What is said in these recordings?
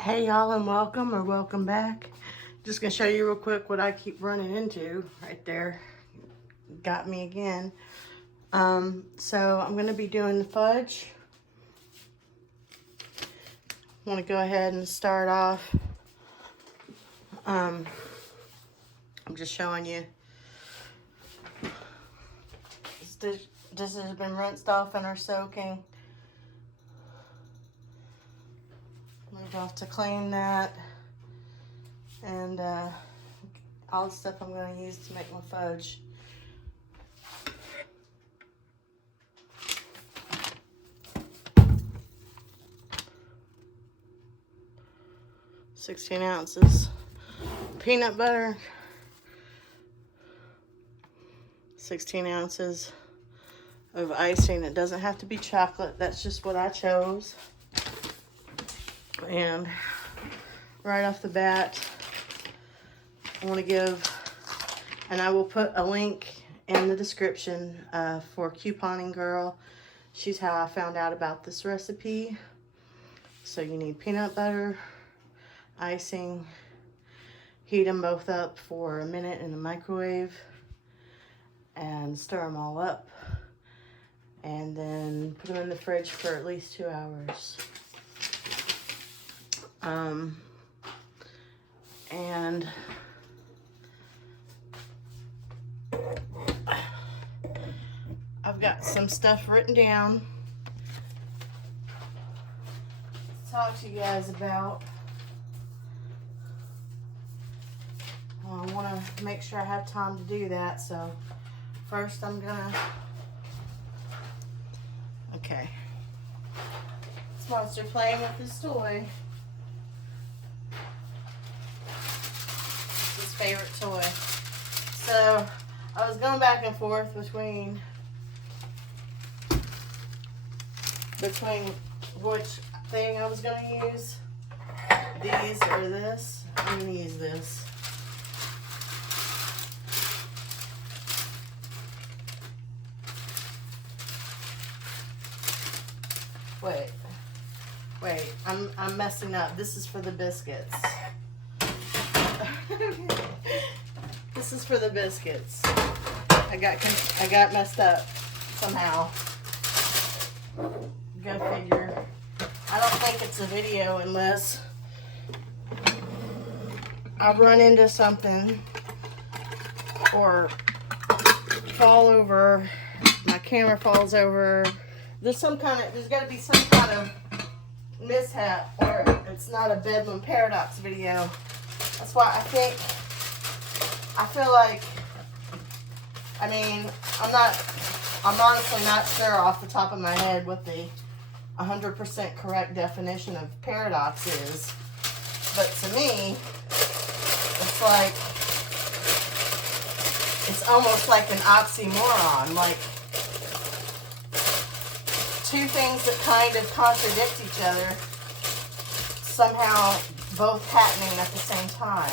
Hey y'all, and welcome back. Just gonna show you real quick what I keep running into right there. Got me again. So I'm gonna be doing the fudge. Want to go ahead and start off. I'm just showing you. This has been rinsed off and are soaking. Moved off to clean that, and all the stuff I'm going to use to make my fudge. $16 ounces peanut butter, 16 ounces of icing. It doesn't have to be chocolate. That's just what I chose. And right off the bat, I want to give, and I will put a link in the description for Couponing Girl. She's how I found out about this recipe. So you need peanut butter, icing, heat them both up for a minute in the microwave, and stir them all up, and then put them in the fridge for at least 2 hours. And I've got some stuff written down to talk to you guys about. I want to make sure I have time to do that, so first I'm gonna, okay. This monster playing with his toy. It's his favorite toy. So I was going back and forth between which thing I was going to use, these or this. I'm going to use this. Wait, I'm messing up. This is for the biscuits. This is for the biscuits. I got messed up somehow. Go figure. I don't think it's a video unless I run into something or fall over, my camera falls over. There's got to be some kind of mishap, or it's not a Bedlam Paradox video. That's why I feel like, I mean, I'm honestly not sure off the top of my head what the 100% correct definition of paradox is, but to me, it's almost like an oxymoron, like two things that kind of contradict each other, somehow both happening at the same time.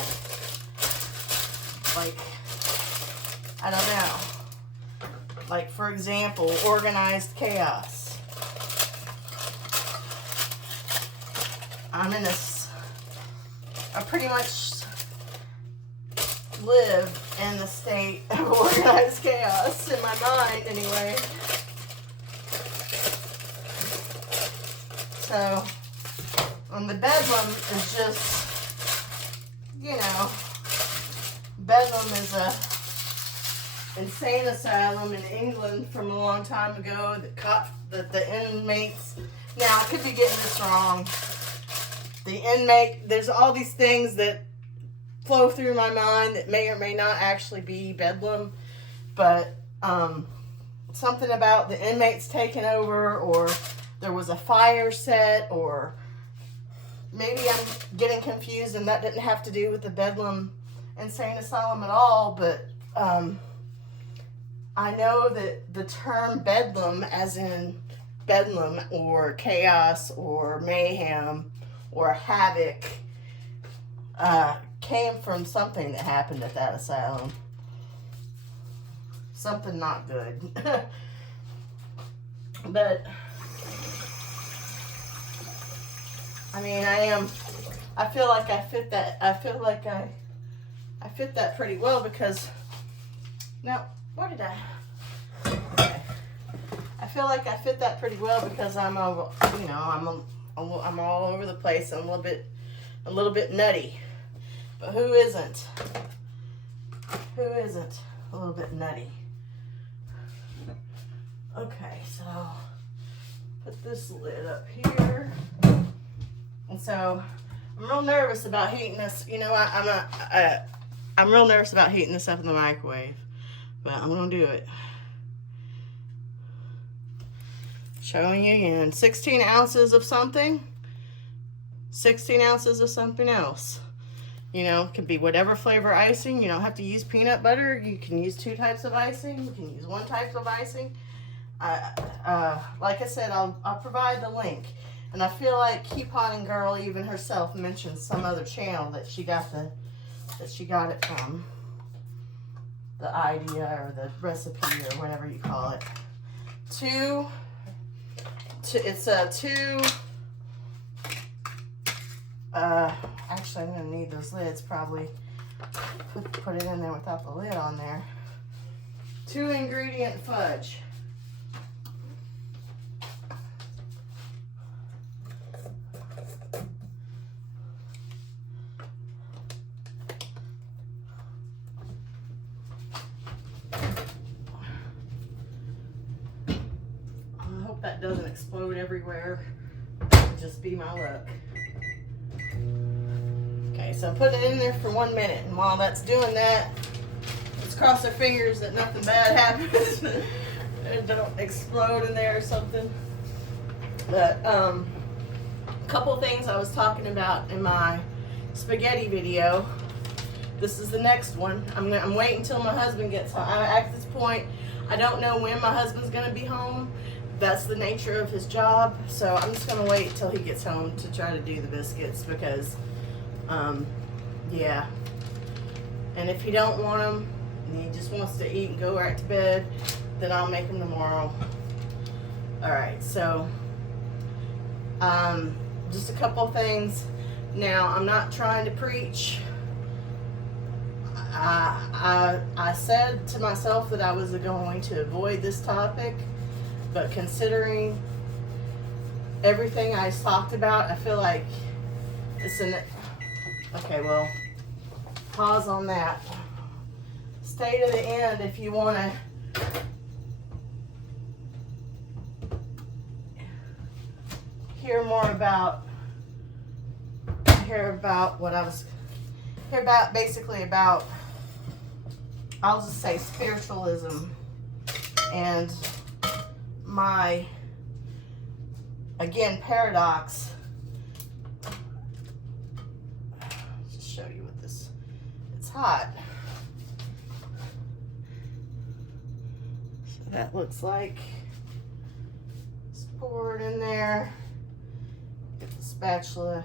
Like, I don't know. Like, for example, organized chaos. I pretty much live in the state of organized chaos, in my mind anyway. So, the Bedlam is just, you know, Bedlam is a insane asylum in England from a long time ago that caught the inmates. Now, I could be getting this wrong. There's all these things that flow through my mind that may or may not actually be Bedlam, but something about the inmates taking over, or there was a fire set, or maybe I'm getting confused and that didn't have to do with the Bedlam insane asylum at all, but I know that the term Bedlam, as in Bedlam or chaos or mayhem or havoc, came from something that happened at that asylum. Something not good. But I mean, I am I feel like I fit that. I feel like I fit that pretty well because now what did I? Okay. I feel like I fit that pretty well because I'm a, you know, I'm all over the place. I'm a little bit nutty. But who isn't? Who isn't a little bit nutty? Okay, so put this lid up here. And so I'm real nervous about heating this. You know, I'm real nervous about heating this up in the microwave, but I'm gonna do it. Showing you again, 16 ounces of something, 16 ounces of something else. You know, it can be whatever flavor icing. You don't have to use peanut butter. You can use 2 types of icing. You can use 1 type of icing. Like I said, I'll provide the link. And I feel like Keep Potting Girl even herself mentioned some other channel that she got it from. The idea or the recipe or whatever you call it. It's a 2. Actually, I'm gonna need those lids. Probably put it in there without the lid on there. 2 ingredient fudge. I hope that doesn't explode everywhere. It'll just be my luck. Okay, so I'm putting it in there for 1 minute, and while that's doing that, let's cross our fingers that nothing bad happens. It don't explode in there or something. But a couple things I was talking about in my spaghetti video. This is the next one. I'm waiting until my husband gets home. At this point, I don't know when my husband's gonna be home. That's the nature of his job, so I'm just gonna wait till he gets home to try to do the biscuits because, yeah. And if he don't want them, and he just wants to eat and go right to bed, then I'll make them tomorrow. All right, so just a couple things. Now, I'm not trying to preach. I said to myself that I was going to avoid this topic, but considering everything I talked about, I feel like it's an... Okay, well, pause on that. Stay to the end if you want to hear more about what I was basically about, I'll just say spiritualism and my, again, paradox. Just show you what this, it's hot. So that looks like, just pour it in there, get the spatula.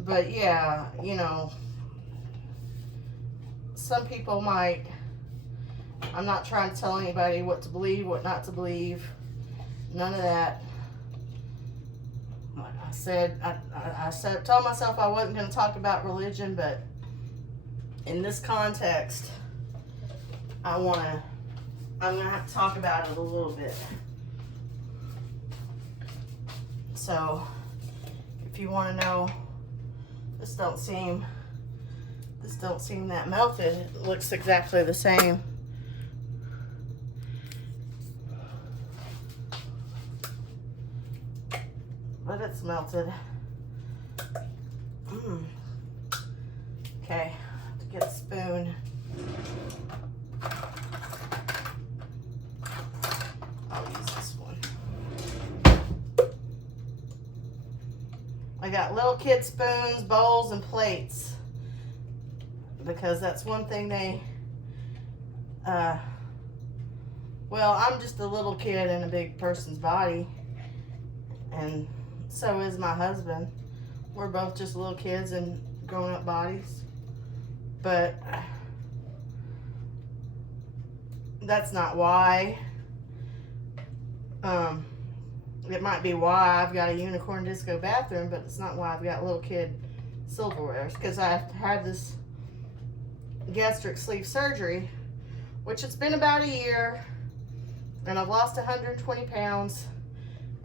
But yeah, you know, some people might, I'm not trying to tell anybody what to believe, what not to believe, none of that. Like I said, told myself I wasn't going to talk about religion, but in this context, I'm going to have to talk about it a little bit. So, if you want to know, this don't seem that melted. It looks exactly the same. But it's melted. Okay, to get a spoon. I'll use this one. I got little kid spoons, bowls, and plates. Because that's one thing they, well, I'm just a little kid in a big person's body. And so is my husband. We're both just little kids in grown up bodies. But that's not why. It might be why I've got a unicorn disco bathroom, but it's not why I've got little kid silverware. Because I had this gastric sleeve surgery, which it's been about a year, and I've lost 120 pounds.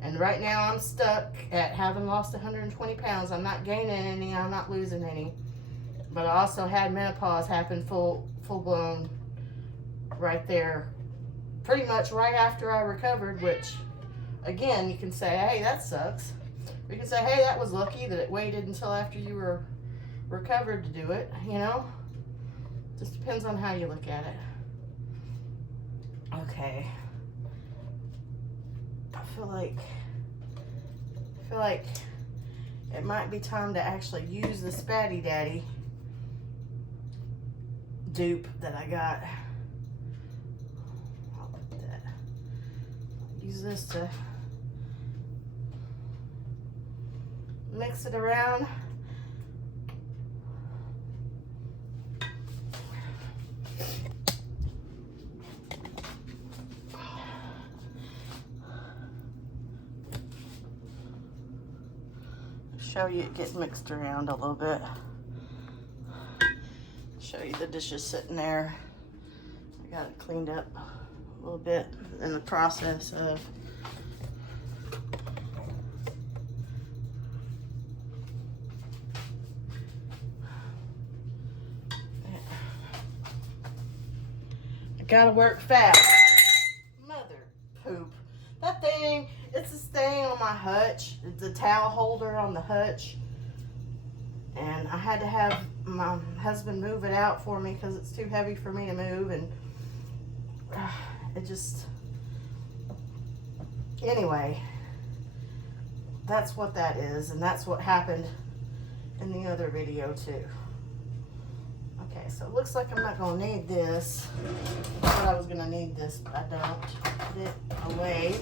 And right now I'm stuck at having lost 120 pounds. I'm not gaining any, I'm not losing any. But I also had menopause happen full blown right there, pretty much right after I recovered, which again, you can say, hey, that sucks. We can say, hey, that was lucky that it waited until after you were recovered to do it, you know? Just depends on how you look at it. Okay. I feel like it might be time to actually use the Spatty Daddy dupe that I got. I'll put that. Use this to mix it around. Show you it get mixed around a little bit. Show you the dishes sitting there. I got it cleaned up a little bit in the process of I gotta work fast. Mother poop. That thing, it's this thing on my hutch. It's a towel holder on the hutch. And I had to have my husband move it out for me because it's too heavy for me to move. And it just, anyway, that's what that is. And that's what happened in the other video too. Okay, so it looks like I'm not gonna need this. I thought I was gonna need this, but I don't. Put it away.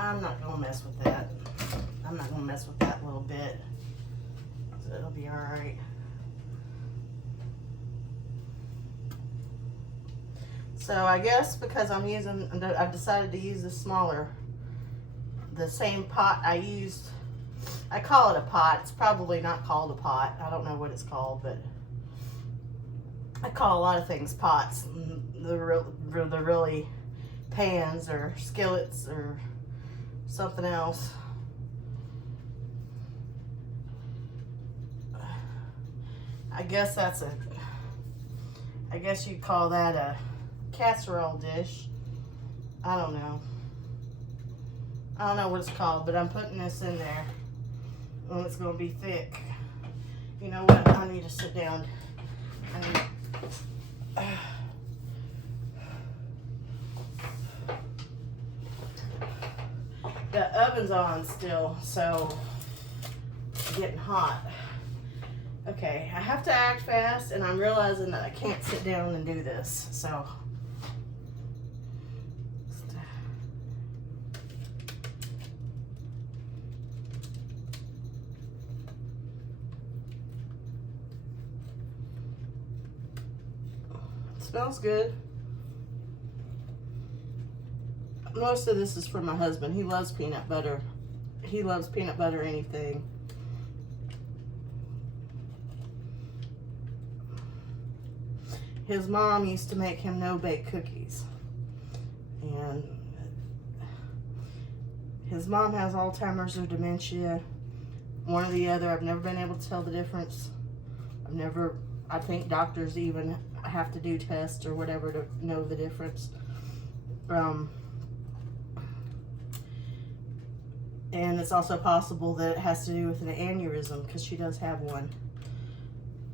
I'm not gonna mess with that. I'm not gonna mess with that little bit. So it'll be all right. So I guess because I've decided to use the same pot I used. I call it a pot. It's probably not called a pot. I don't know what it's called, but I call a lot of things pots. The really pans or skillets or something else. I guess you'd call that a casserole dish. I don't know what it's called, but I'm putting this in there. And it's gonna be thick. You know what? I need to sit down and the oven's on still, so it's getting hot. Okay, I have to act fast, and I'm realizing that I can't sit down and do this, so. It smells good. Most of this is for my husband. He loves peanut butter. He loves peanut butter anything. His mom used to make him no-bake cookies. And his mom has Alzheimer's or dementia. One or the other. I've never been able to tell the difference. I think doctors even have to do tests or whatever to know the difference. And it's also possible that it has to do with an aneurysm because she does have one.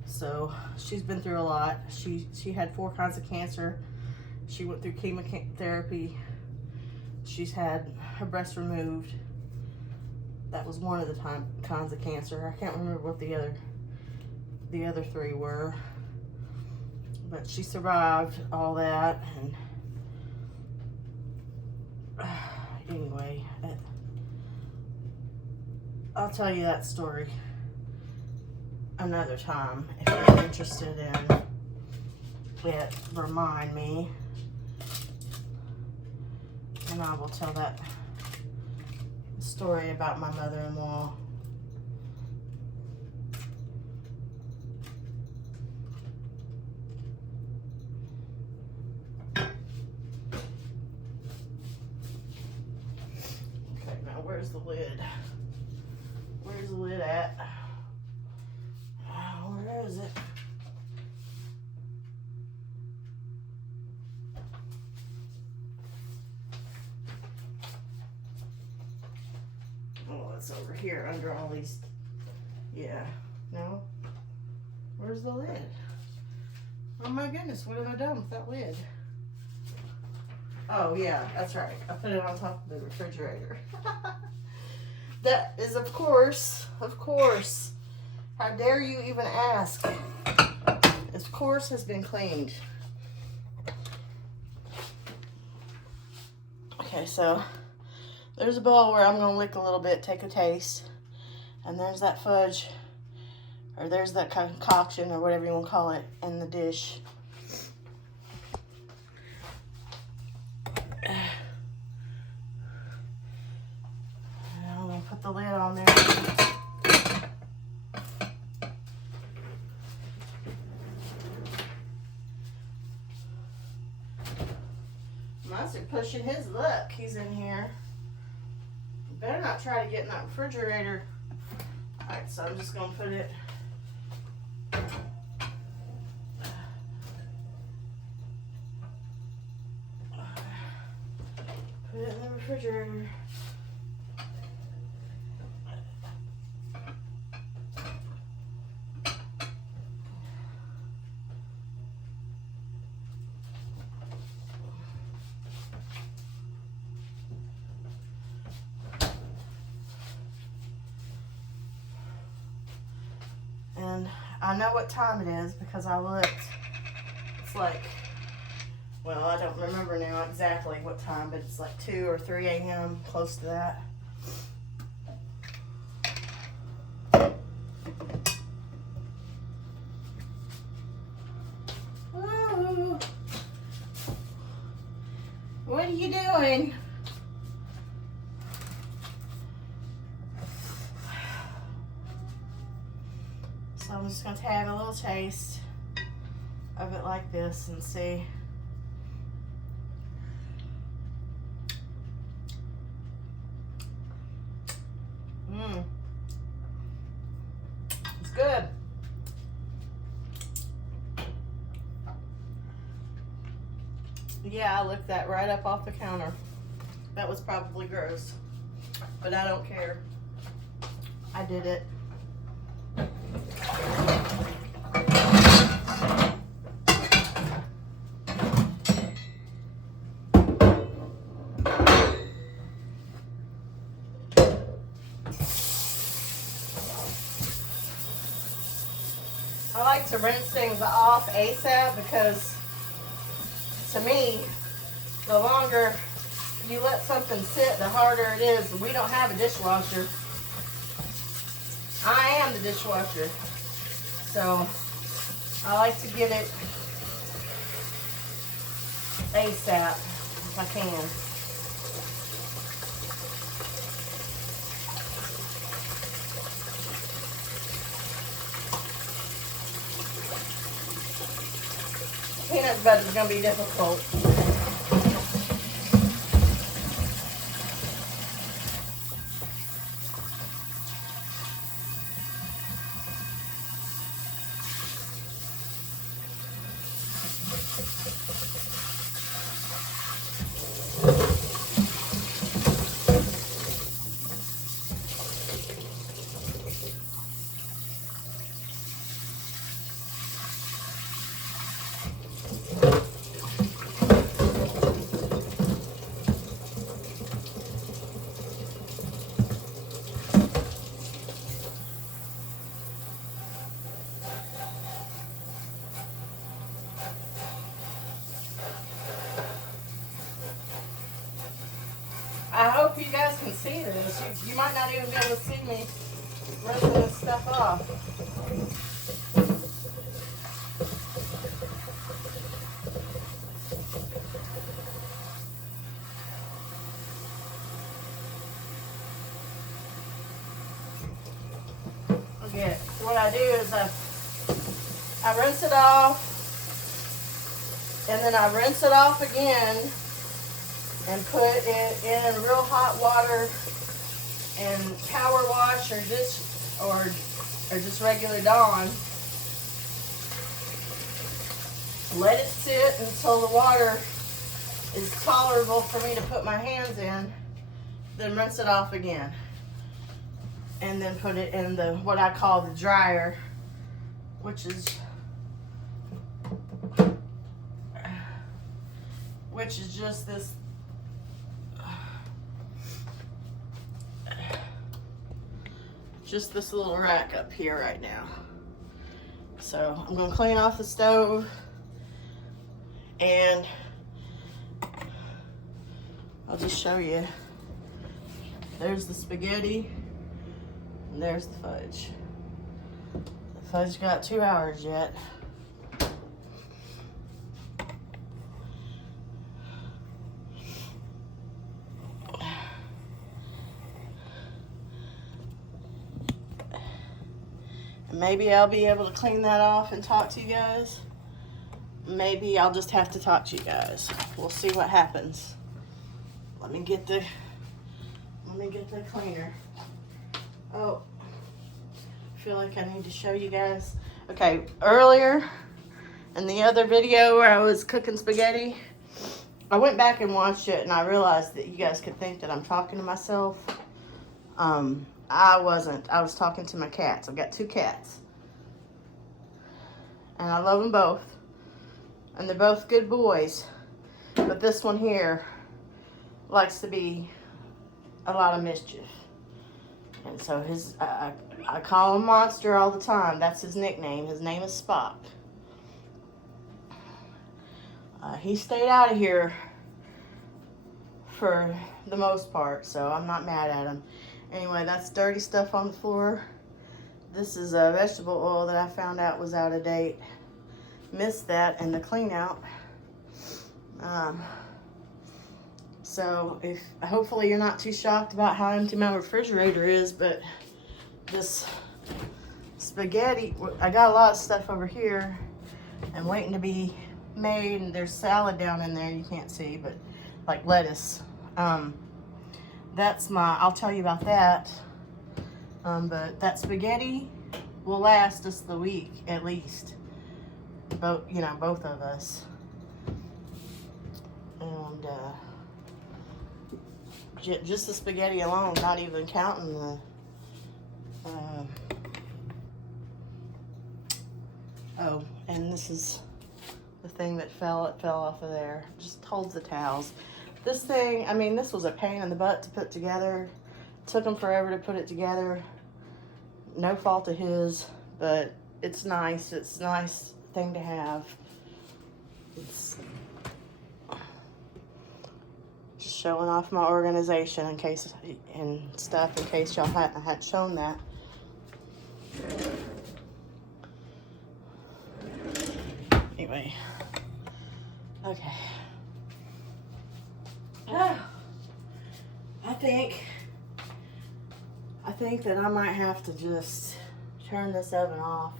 So she's been through a lot. She had 4 kinds of cancer. She went through chemotherapy. She's had her breast removed. That was one of the kinds of cancer. I can't remember what the other 3 were. But she survived all that, and anyway, I'll tell you that story another time if you're interested in it. Remind me, and I will tell that story about my mother-in-law. Where's the lid? Where's the lid at? Where is it? Oh, it's over here under all these. Yeah. No? Where's the lid? Oh my goodness, what have I done with that lid? Oh yeah, that's right. I put it on top of the refrigerator. That is, of course. How dare you even ask? Of course has been cleaned. Okay, so there's a bowl where I'm gonna lick a little bit, take a taste. And there's that fudge, or there's that concoction, or whatever you want to call it, in the dish. Put the lid on there. Mustard pushing his luck. He's in here. You better not try to get in that refrigerator. Alright, so I'm just going to put it. Put it in the refrigerator. And I know what time it is because I looked. It's like, well, I don't remember now exactly what time, but it's like 2 or 3 a.m., close to that. Whoa. What are you doing? So I'm just going to have a little taste of it like this and see. It's good. Yeah, I licked that right up off the counter. That was probably gross, but I don't care. I did it. I like to rinse things off ASAP because, to me, the longer you let something sit, the harder it is. We don't have a dishwasher. I am the dishwasher. So, I like to get it ASAP if I can. Peanut butter is going to be difficult. if you guys can see this. You might not even be able to see me rinsing this stuff off. Okay, what I do is I rinse it off, and then I rinse it off again and put it in real hot water and power wash or just regular Dawn. Let it sit until the water is tolerable for me to put my hands in. Then rinse it off again. And then put it in the what I call the dryer, which is just this little rack up here right now. So I'm gonna clean off the stove, and I'll just show you. There's the spaghetti, and there's the fudge. The fudge got 2 hours yet. Maybe I'll be able to clean that off and talk to you guys. Maybe I'll just have to talk to you guys. We'll see what happens. Let me get the cleaner. Oh, I feel like I need to show you guys. Okay, earlier in the other video where I was cooking spaghetti, I went back and watched it, and I realized that you guys could think that I'm talking to myself. I wasn't. I was talking to my cats. I've got 2 cats. And I love them both. And they're both good boys. But this one here likes to be a lot of mischief. And so I call him Monster all the time. That's his nickname. His name is Spock. He stayed out of here for the most part, so I'm not mad at him. Anyway, that's dirty stuff on the floor. This is a vegetable oil that I found out was out of date. Missed that in the clean out. So hopefully you're not too shocked about how empty my refrigerator is, but this spaghetti, I got a lot of stuff over here and waiting to be made, and there's salad down in there you can't see, but like lettuce. I'll tell you about that. But that spaghetti will last us the week at least. Both of us. And just the spaghetti alone, not even counting the and this is the thing that fell off of there. Just holds the towels. This thing, I mean, this was a pain in the butt to put together. Took him forever to put it together. No fault of his, but it's nice. It's a nice thing to have. It's just showing off my organization in case y'all hadn't shown that. Anyway, okay. I think that I might have to just turn this oven off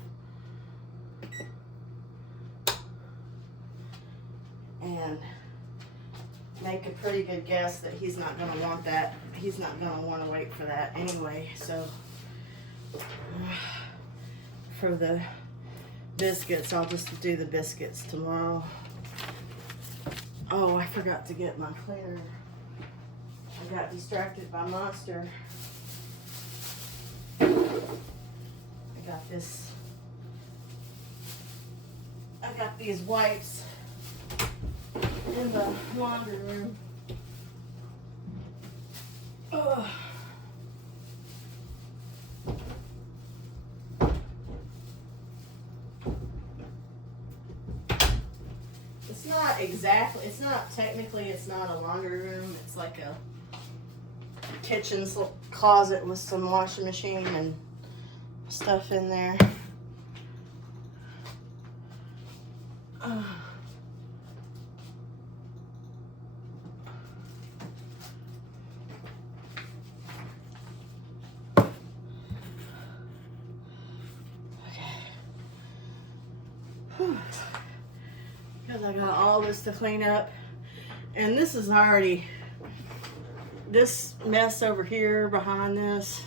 and make a pretty good guess that he's not going to want that. He's not going to want to wait for that anyway. So for the biscuits, I'll just do the biscuits tomorrow. Oh, I forgot to get my cleaner. I got distracted by Monster. I got these wipes in the laundry room. Ugh. It's not technically a laundry room. It's like kitchen closet with some washing machine and stuff in there. Because I got all this to clean up, and this is already, this mess over here behind this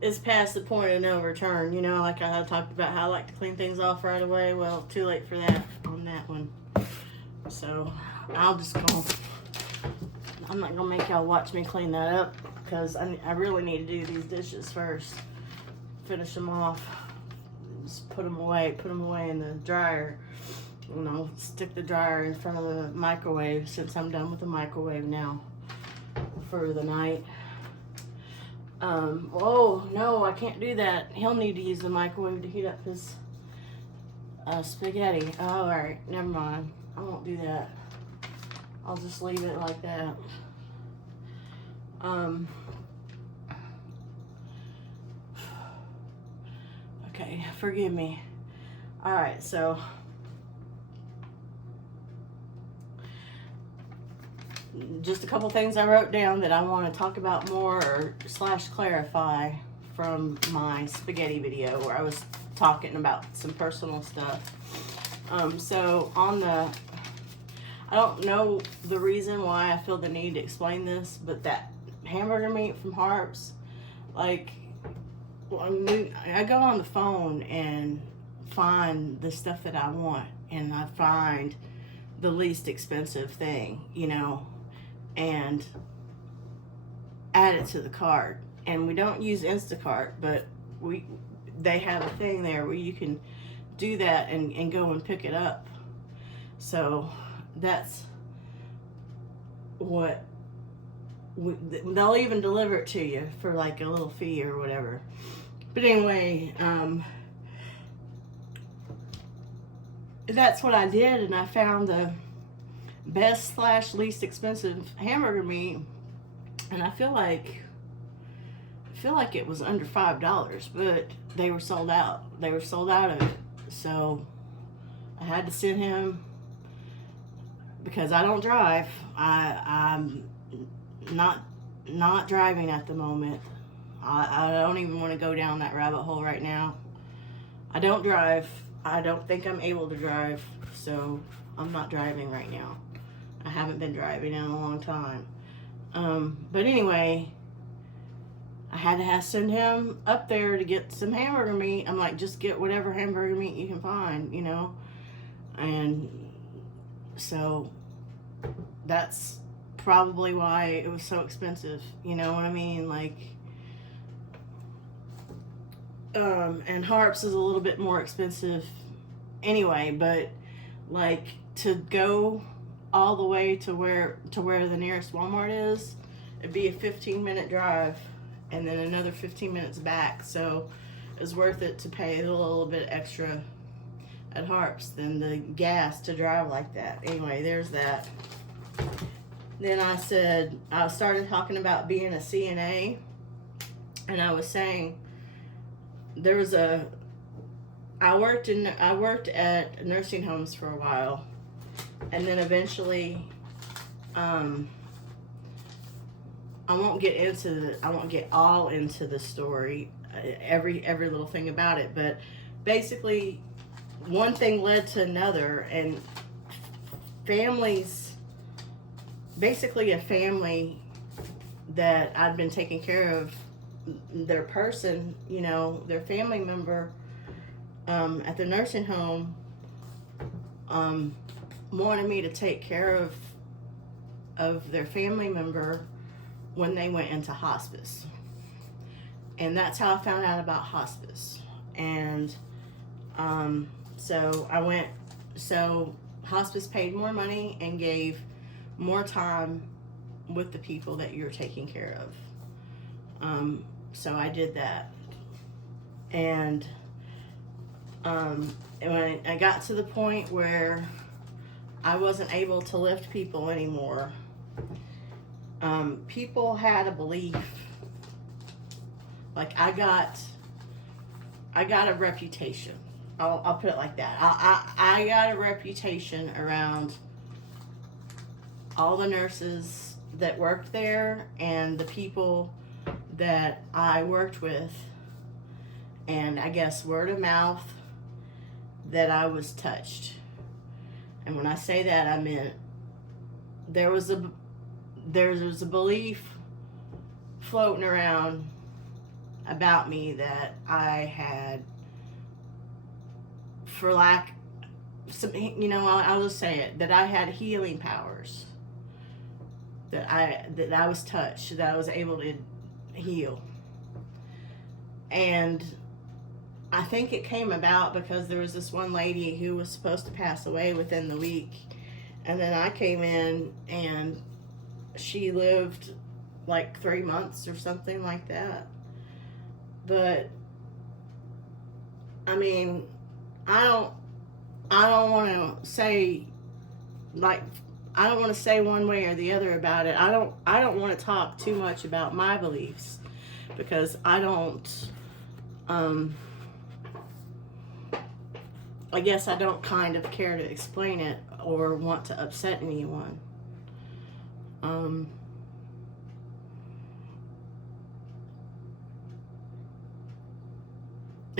is past the point of no return. You know, like I talked about how I like to clean things off right away. Well, too late for that on that one. So I'll just go, I'm not gonna make y'all watch me clean that up, because I really need to do these dishes first, finish them off, just put them away in the dryer. You know, stick the dryer in front of the microwave, since I'm done with the microwave now for the night. Oh no, I can't do that. He'll need to use the microwave to heat up his spaghetti. Oh, all right, never mind. I won't do that. I'll just leave it like that. Okay, forgive me. All right, so just a couple things I wrote down that I want to talk about more or / clarify from my spaghetti video where I was talking about some personal stuff. So on the, I don't know the reason why I feel the need to explain this, but that hamburger meat from Harps, like, I go on the phone and find the stuff that I want, and I find the least expensive thing, you know, and add it to the cart. And we don't use Instacart, but they have a thing there where you can do that and go and pick it up. So that's what they'll even deliver it to you for like a little fee or whatever. But anyway, that's what I did, and I found the best / least expensive hamburger meat, and I feel like it was under $5, but they were sold out. They were sold out of it, so I had to send him, because I don't drive. I'm not driving at the moment. I don't even want to go down that rabbit hole right now. I don't drive. I don't think I'm able to drive, so I'm not driving right now. I haven't been driving in a long time. But anyway, I had to send him up there to get some hamburger meat. I'm like, just get whatever hamburger meat you can find, you know? And so that's probably why it was so expensive, you know what I mean? Like, and Harps is a little bit more expensive anyway, but like to go all the way to where the nearest Walmart is, it'd be a 15-minute drive and then another 15 minutes back. So it's worth it to pay a little bit extra at Harps than the gas to drive like that. Anyway, there's that. Then I started talking about being a CNA, and I was saying there was I worked at nursing homes for a while, and then eventually, I won't get all into the story, every little thing about it, but basically one thing led to another, and basically a family that I'd been taking care of, their person, you know, their family member at the nursing home wanted me to take care of their family member when they went into hospice. And that's how I found out about hospice. And so hospice paid more money and gave more time with the people that you're taking care of. So I did that. And when I got to the point where I wasn't able to lift people anymore, People had a belief, like I got a reputation. I'll put it like that. I got a reputation around all the nurses that worked there and the people that I worked with, and I guess word of mouth, that I was touched. And when I say that, I meant there was a belief floating around about me that I had, for lack, some, I'll just say it, that I had healing powers, that I was touched, that I was able to heal. And I think it came about because there was this one lady who was supposed to pass away within the week, and then I came in and she lived like 3 months or something like that. But I mean, I don't want to say, like, I don't want to say one way or the other about it. I don't want to talk too much about my beliefs, because I guess I don't kind of care to explain it or want to upset anyone.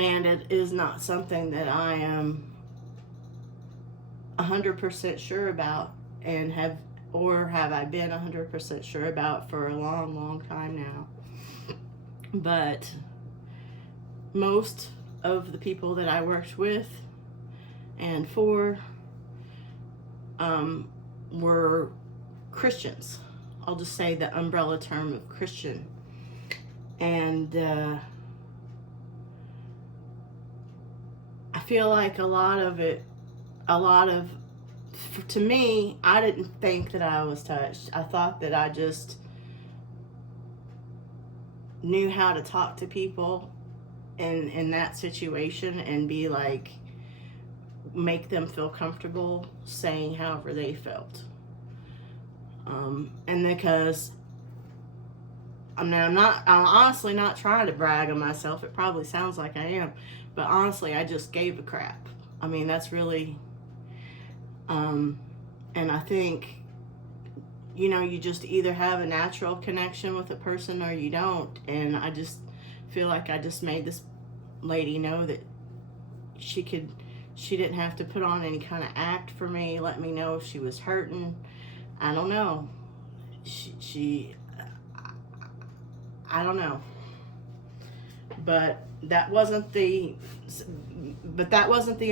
And it is not something that I am 100% sure about, and have I been 100% sure about for a long, long time now. But most of the people that I worked with and for were Christians. I'll just say the umbrella term of Christian. And I feel like to me, I didn't think that I was touched. I thought that I just knew how to talk to people in that situation and be like, make them feel comfortable saying however they felt. And because I'm honestly not trying to brag on myself. It probably sounds like I am, but honestly, I just gave a crap. I mean, that's really, and I think, you just either have a natural connection with a person or you don't. And I just feel like I just made this lady know that she didn't have to put on any kind of act for me, let me know if she was hurting. I don't know. I don't know. But that wasn't the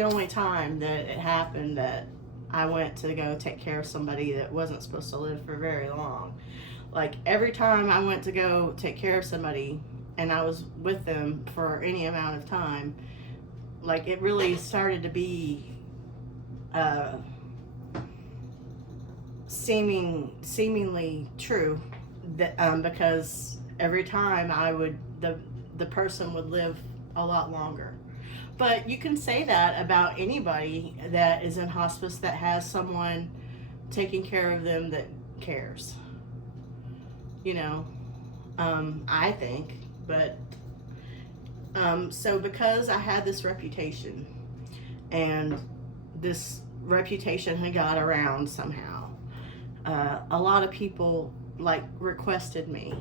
only time that it happened that I went to go take care of somebody that wasn't supposed to live for very long. Like, every time I went to go take care of somebody and I was with them for any amount of time, like, it really started to be seemingly true, that because every time the person would live a lot longer. But you can say that about anybody that is in hospice that has someone taking care of them that cares. I think. But so because I had this reputation, and this reputation had got around somehow, a lot of people requested me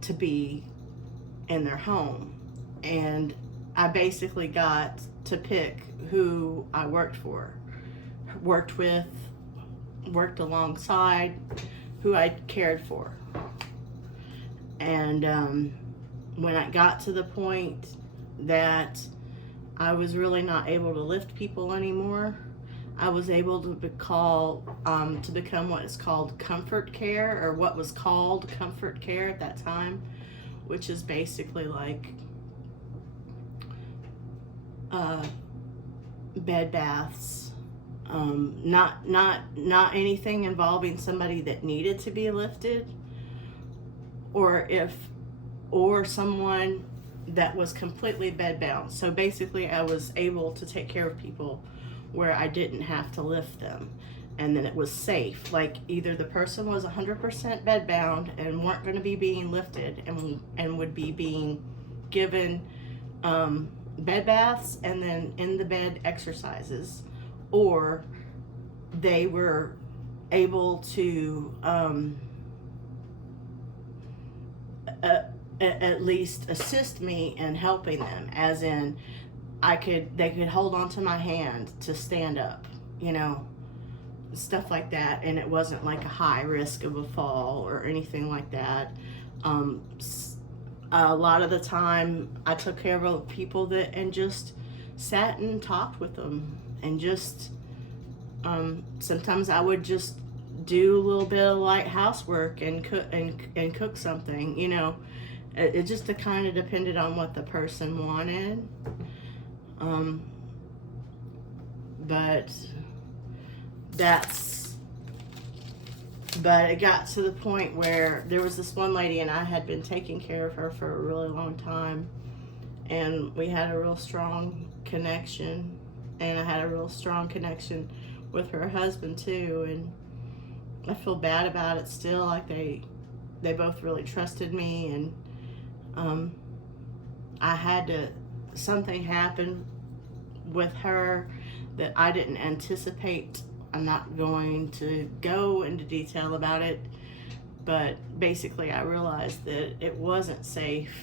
to be in their home, and I basically got to pick who I worked for, worked with, worked alongside, who I cared for. And when I got to the point that I was really not able to lift people anymore, I was able to become what is called comfort care, or what was called comfort care at that time, which is basically like bed baths, not anything involving somebody that needed to be lifted, or someone that was completely bed bound. So basically, I was able to take care of people where I didn't have to lift them. and then it was safe. Like either the person was 100% bedbound and weren't going to be being lifted and would be being given bed baths and then in the bed exercises, or they were able to at least assist me in helping them, as in they could hold on to my hand to stand up, you know, stuff like that, and it wasn't like a high risk of a fall or anything like that. A lot of the time I took care of other people and just sat and talked with them, and just sometimes I would just do a little bit of light housework and cook something, you know. It just kind of depended on what the person wanted. But it got to the point where there was this one lady, and I had been taking care of her for a really long time, and we had a real strong connection, and I had a real strong connection with her husband too, and I feel bad about it still. Like they both really trusted me, and something happened with her that I didn't anticipate. I'm not going to go into detail about it, but basically I realized that it wasn't safe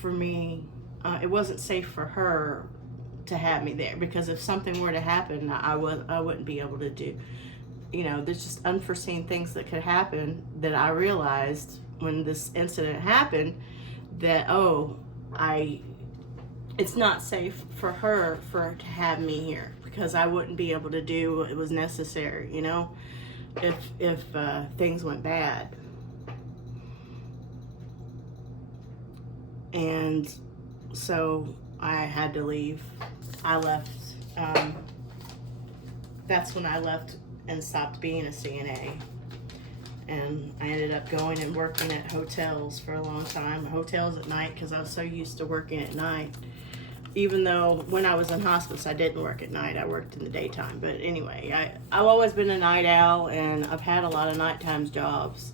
for me. It wasn't safe for her to have me there, because if something were to happen, I wouldn't be able to do, you know, there's just unforeseen things that could happen that I realized when this incident happened, that it's not safe for her to have me here, because I wouldn't be able to do what was necessary, you know, if things went bad. And so I had to leave. I left. That's when I left and stopped being a CNA. And I ended up going and working at hotels for a long time. Hotels at night, because I was so used to working at night. Even though when I was in hospice, I didn't work at night. I worked in the daytime. But anyway, I've always been a night owl, and I've had a lot of nighttime jobs.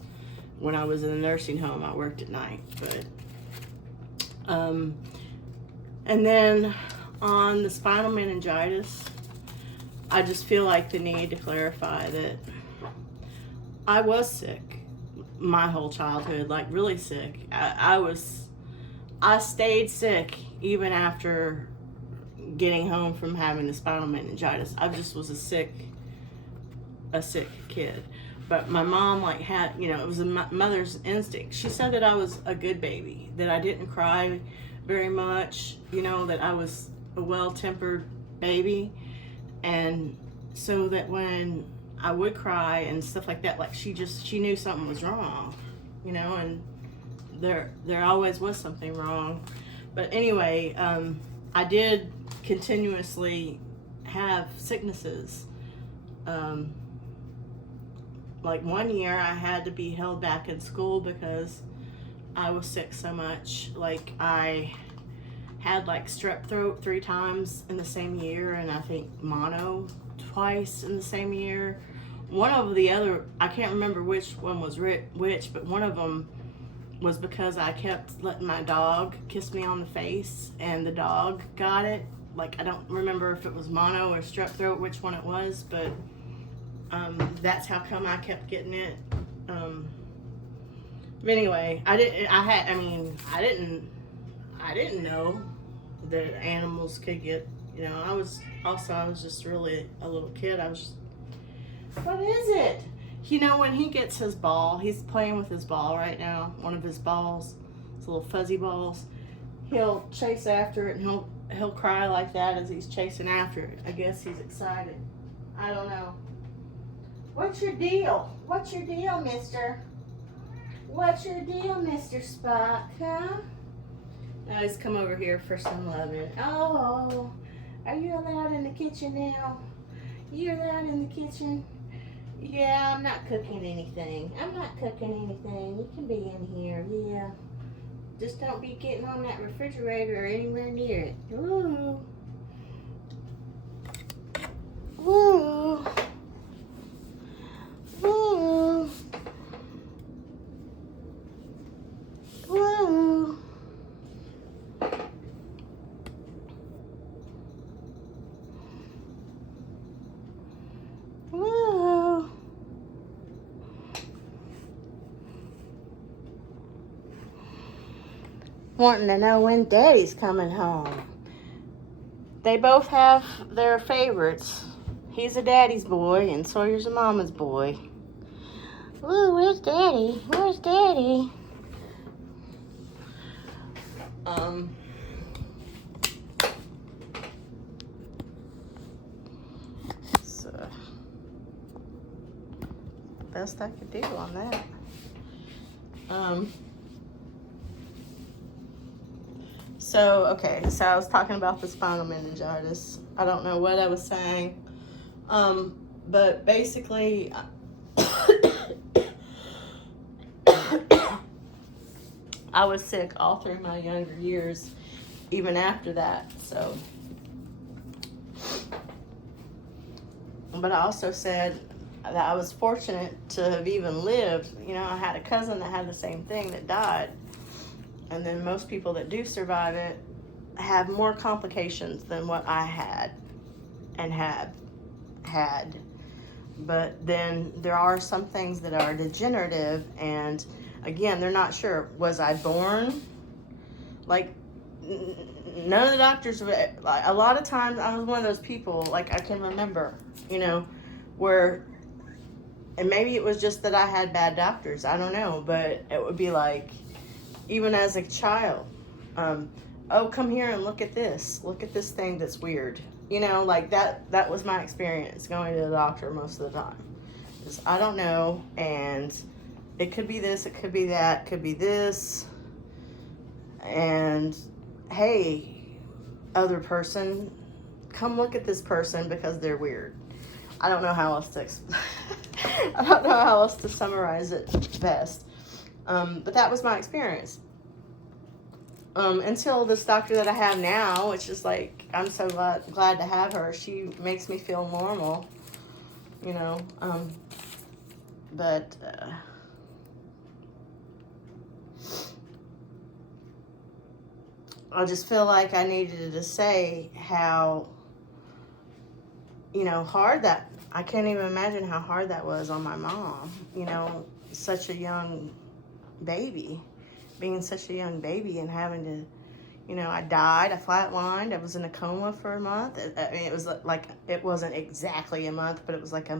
When I was in the nursing home, I worked at night. But and then on the spinal meningitis, I just feel like the need to clarify that I was sick my whole childhood, like really sick. I stayed sick even after getting home from having the spinal meningitis. I just was a sick kid. But my mom had, you know, it was a mother's instinct. She said that I was a good baby, that I didn't cry very much, you know, that I was a well-tempered baby. And so that when I would cry and stuff like that, like she knew something was wrong, you know, and there always was something wrong. But anyway, I did continuously have sicknesses. Like one year I had to be held back in school because I was sick so much. Like I had like strep throat 3 times in the same year, and I think mono twice in the same year. One of the other, I can't remember which one was which, but one of them was because I kept letting my dog kiss me on the face, and the dog got it. Like I don't remember if it was mono or strep throat, which one it was, but that's how come I kept getting it. But anyway, I didn't know that animals could get, you know, I was just really a little kid. What is it? You know, when he gets his ball, he's playing with his ball right now, one of his balls, his little fuzzy balls. He'll chase after it, and he'll cry like that as he's chasing after it. I guess he's excited. I don't know. What's your deal? What's your deal, mister? What's your deal, Mr. Spock, huh? Now he's come over here for some loving. Oh, are you allowed in the kitchen now? You allowed in the kitchen? Yeah, I'm not cooking anything. You can be in here, yeah. Just don't be getting on that refrigerator or anywhere near it. Ooh. Ooh. wanting to know when Daddy's coming home. They both have their favorites. He's a daddy's boy, and Sawyer's a mama's boy. Ooh, where's Daddy? Where's Daddy? So, best I could do on that. So I was talking about the spinal meningitis. I don't know what I was saying. But basically, I was sick all through my younger years, even after that, so. But I also said that I was fortunate to have even lived. You know, I had a cousin that had the same thing that died. And then most people that do survive it have more complications than what I had and have had. But then there are some things that are degenerative, and again, they're not sure. Was I born? Like, none of the doctors, a lot of times I was one of those people, like I can remember, you know, where, and maybe it was just that I had bad doctors, I don't know, but it would be like, even as a child, oh, come here and look at this thing that's weird. You know, like that was my experience going to the doctor most of the time. Is I don't know, and it could be this, it could be that, it could be this, and hey, other person, come look at this person because they're weird. I don't know how else to I don't know how else to summarize it best. But that was my experience. Until this doctor that I have now, which is like, I'm so glad to have her. She makes me feel normal, you know. But I just feel like I needed to say how, you know, hard that, I can't even imagine how hard that was on my mom, you know, such a young baby. Being such a young baby and having to, you know, I died, I flatlined, I was in a coma for a month. I mean, it was like, it wasn't exactly a month, but it was like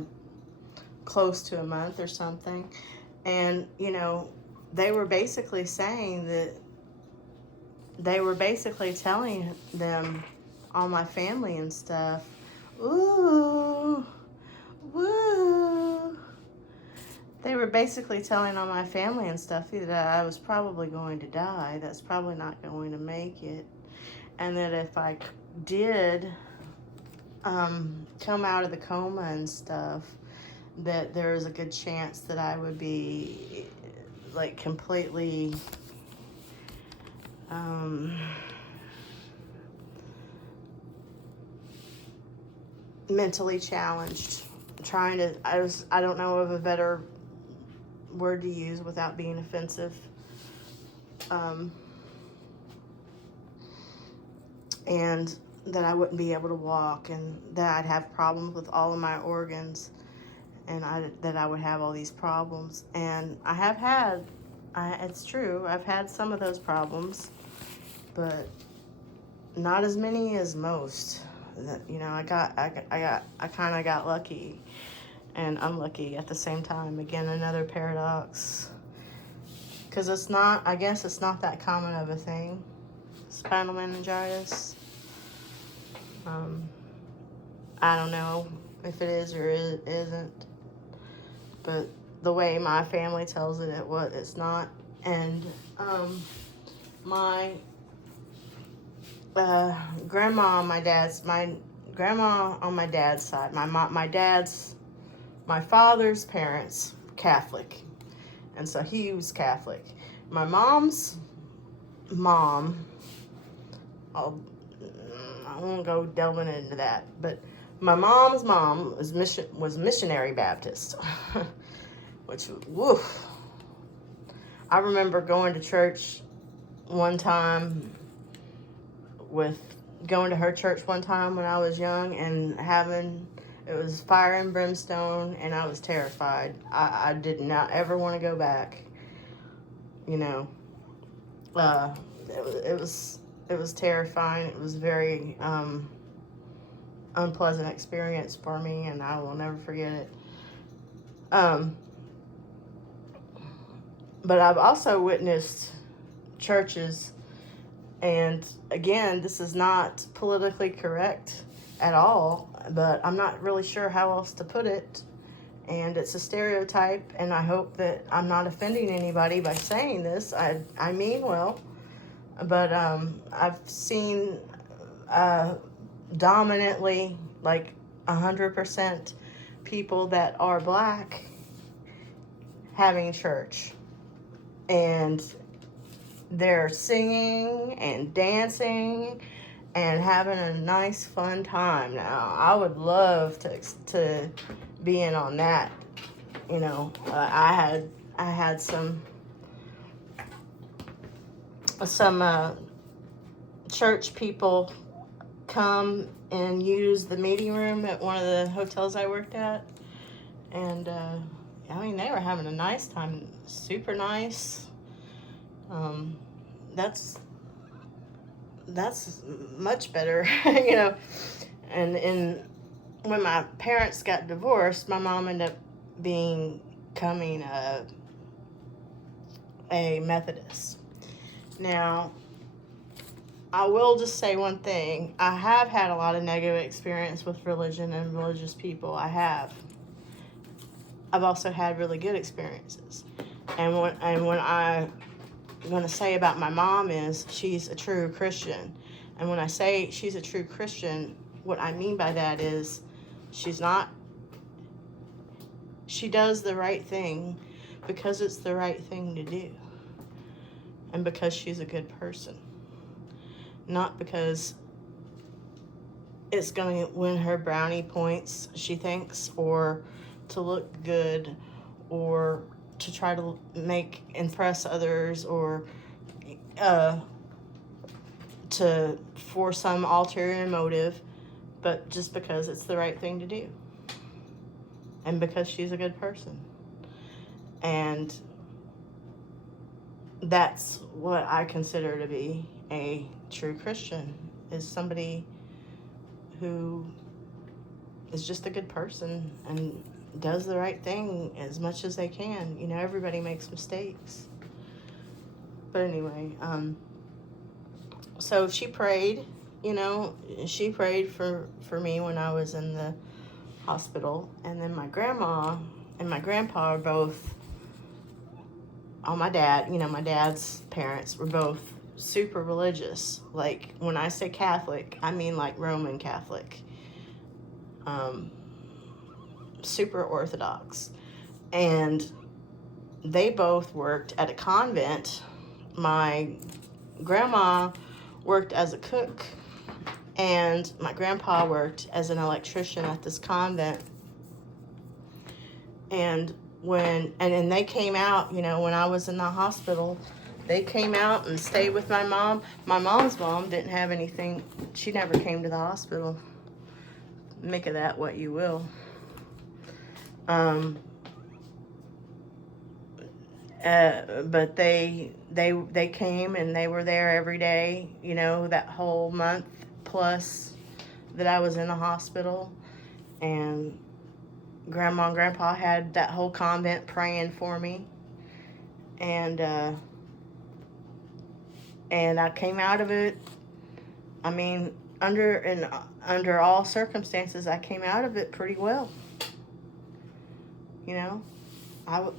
close to a month or something. And, you know, they were basically saying that, they were basically telling them, all my family and stuff, ooh, woo. They were basically telling all my family and stuff that I was probably going to die. That's probably not going to make it. And that if I did come out of the coma and stuff, that there was a good chance that I would be like completely mentally challenged. I don't know of a better word to use without being offensive. And that I wouldn't be able to walk, and that I'd have problems with all of my organs, and that I would have all these problems. And I have had, it's true, I've had some of those problems, but not as many as most. You know, I kind of got lucky and unlucky at the same time. Again, another paradox, because I guess it's not that common of a thing, spinal meningitis. I don't know if it is or it isn't, but the way my family tells it, it's not. And my grandma on my dad's side, my father's parents, Catholic, and so he was Catholic. My mom's mom, I won't go delving into that, but my mom's mom was missionary Baptist, which, woof. I remember going to church one time going to her church one time when I was young, and it was fire and brimstone, and I was terrified. I did not ever want to go back, you know. it was terrifying. It was very unpleasant experience for me, and I will never forget it. But I've also witnessed churches, and again, this is not politically correct at all, but I'm not really sure how else to put it. And it's a stereotype, and I hope that I'm not offending anybody by saying this. I mean well, but I've seen dominantly like 100% people that are black having church, and they're singing and dancing and having a nice fun time. Now I would love to be in on that. You know, I had some church people come and use the meeting room at one of the hotels I worked at, and I mean, they were having a nice time, super nice. That's much better, you know. And when my parents got divorced, my mom ended up becoming a Methodist. Now, I will just say one thing. I have had a lot of negative experience with religion and religious people. I have. I've also had really good experiences. And what I'm going to say about my mom is she's a true Christian. And when I say she's a true Christian, what I mean by that is she does the right thing because it's the right thing to do. And because she's a good person. Not because it's going to win her brownie points, she thinks, or to look good, or to try to impress others, or for some ulterior motive, but just because it's the right thing to do. And because she's a good person. And that's what I consider to be a true Christian, is somebody who is just a good person and does the right thing as much as they can. You know, everybody makes mistakes. But anyway, so she prayed, you know, she prayed for me when I was in the hospital. And then my grandma and my grandpa are both, my dad's parents were both super religious. Like, when I say Catholic, I mean like Roman Catholic. Super Orthodox. And they both worked at a convent. My grandma worked as a cook, and my grandpa worked as an electrician at this convent. And then they came out, you know, when I was in the hospital, they came out and stayed with my mom. My mom's mom didn't have anything. She never came to the hospital. Make of that what you will. But they came and they were there every day, you know, that whole month plus that I was in the hospital. And Grandma and Grandpa had that whole convent praying for me. And I came out of it. I mean, under all circumstances, I came out of it pretty well. You know, I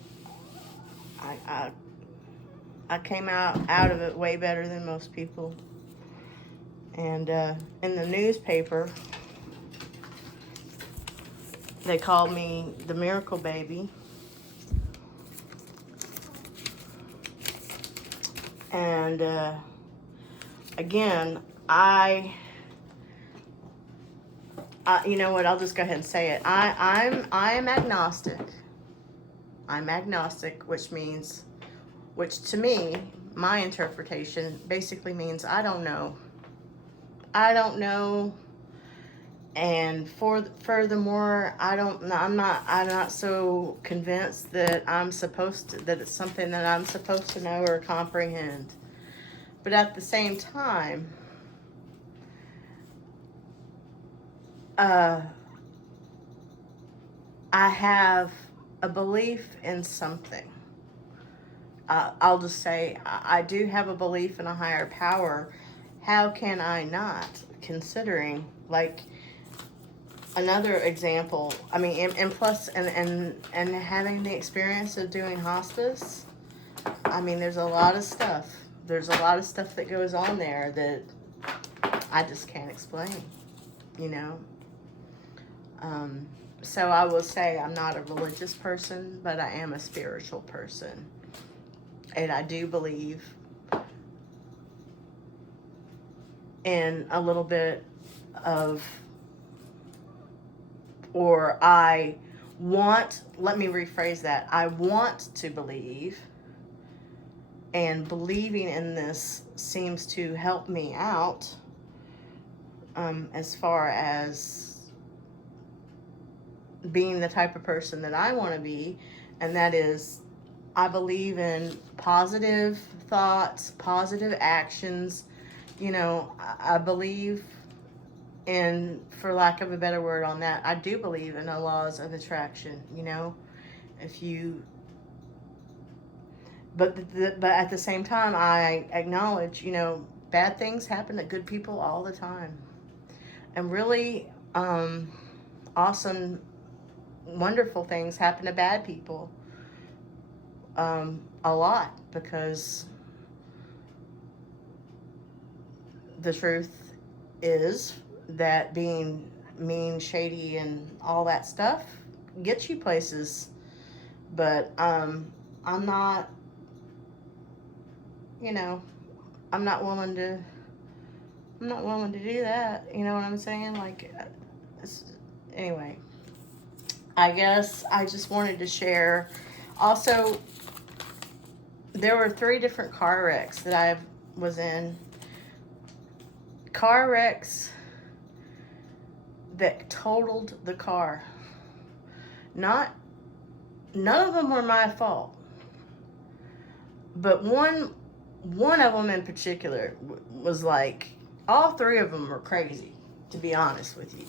came out of it way better than most people. And in the newspaper, they called me the miracle baby. And again, I you know what? I'll just go ahead and say it. I'm agnostic. I'm agnostic, which to me, my interpretation basically means I don't know. I don't know. And furthermore, I'm not so convinced that that it's something that I'm supposed to know or comprehend. But at the same time, I have a belief in something. I'll just say I do have a belief in a higher power. How can I not? Considering, like, another example, I mean, and plus, and having the experience of doing hospice, I mean, there's a lot of stuff. There's a lot of stuff that goes on there that I just can't explain, you know? So I will say I'm not a religious person, but I am a spiritual person. And I do believe in a little bit of, or let me rephrase that. I want to believe, and believing in this seems to help me out as far as being the type of person that I want to be, and that is, I believe in positive thoughts, positive actions. You know, I believe in, for lack of a better word on that, I do believe in the laws of attraction, you know. But at the same time, I acknowledge, you know, bad things happen to good people all the time. And really awesome, wonderful things happen to bad people a lot, because the truth is that being mean, shady, and all that stuff gets you places. But I'm not, you know, I'm not willing to do that. You know what I'm saying? Like, anyway, I guess I just wanted to share. Also, there were 3 different car wrecks that I was in. Car wrecks that totaled the car. None of them were my fault. But one of them in particular was like, all 3 of them were crazy, to be honest with you.